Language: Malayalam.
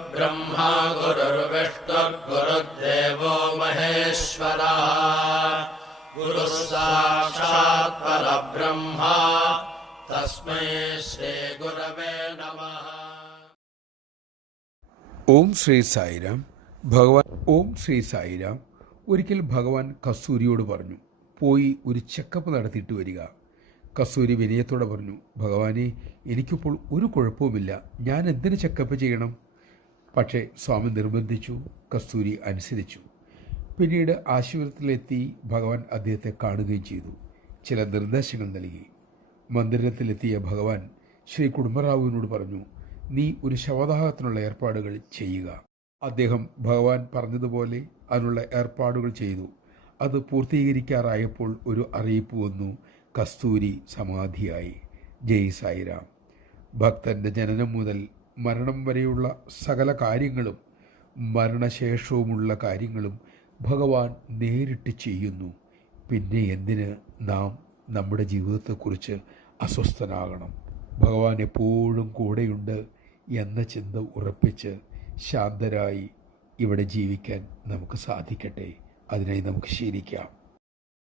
गुरुर्ब्रह्मा गुरुर्विष्णुर्गुरुर्देवो महेश्वरः गुरुः साक्षात् परब्रह्म तस्मै श्रीगुरवे नमः. ഓം ശ്രീ സായിരാം. ഭഗവാൻ ഓം ശ്രീ സായിരാം. ഒരിക്കൽ ഭഗവാൻ കസ്തൂരിയോട് പറഞ്ഞു, പോയി ഒരു ചെക്കപ്പ് നടത്തിയിട്ട് വരിക. കസ്തൂരി വിനയത്തോടെ പറഞ്ഞു, ഭഗവാനെ, എനിക്കിപ്പോൾ ഒരു കുഴപ്പവുമില്ല, ഞാൻ എന്തിന് ചെക്കപ്പ് ചെയ്യണം? പക്ഷേ സ്വാമി നിർബന്ധിച്ചു. കസ്തൂരി അനുസരിച്ചു. പിന്നീട് ആശുപത്രിയിലെത്തി ഭഗവാൻ അദ്ദേഹത്തെ കാണുകയും ചെയ്തു. ചില നിർദ്ദേശങ്ങൾ നൽകി. മന്ദിരത്തിലെത്തിയ ഭഗവാൻ ശ്രീ കുടുംബറാവുവിനോട് പറഞ്ഞു, നീ ഒരു ശവദാഹത്തിനുള്ള ഏർപ്പാടുകൾ ചെയ്യുക. അദ്ദേഹം ഭഗവാൻ പറഞ്ഞതുപോലെ അതിനുള്ള ഏർപ്പാടുകൾ ചെയ്തു. അത് പൂർത്തീകരിക്കാറായപ്പോൾ ഒരു അറിയിപ്പ് വന്നു, കസ്തൂരി സമാധിയായി. ജയ് സായിരാം. ഭക്തൻ്റെ ജനനം മുതൽ മരണം വരെയുള്ള സകല കാര്യങ്ങളും മരണശേഷവുമുള്ള കാര്യങ്ങളും ഭഗവാൻ നേരിട്ട് ചെയ്യുന്നു. പിന്നെ എന്തിന് നാം നമ്മുടെ ജീവിതത്തെക്കുറിച്ച് അസ്വസ്ഥനാകണം? ഭഗവാൻ എപ്പോഴും കൂടെയുണ്ട് എന്ന ചിന്ത ഉറപ്പിച്ച് ശാന്തരായി ഇവിടെ ജീവിക്കാൻ നമുക്ക് സാധിക്കട്ടെ. അതിനായി നമുക്ക് ശീലിക്കാം.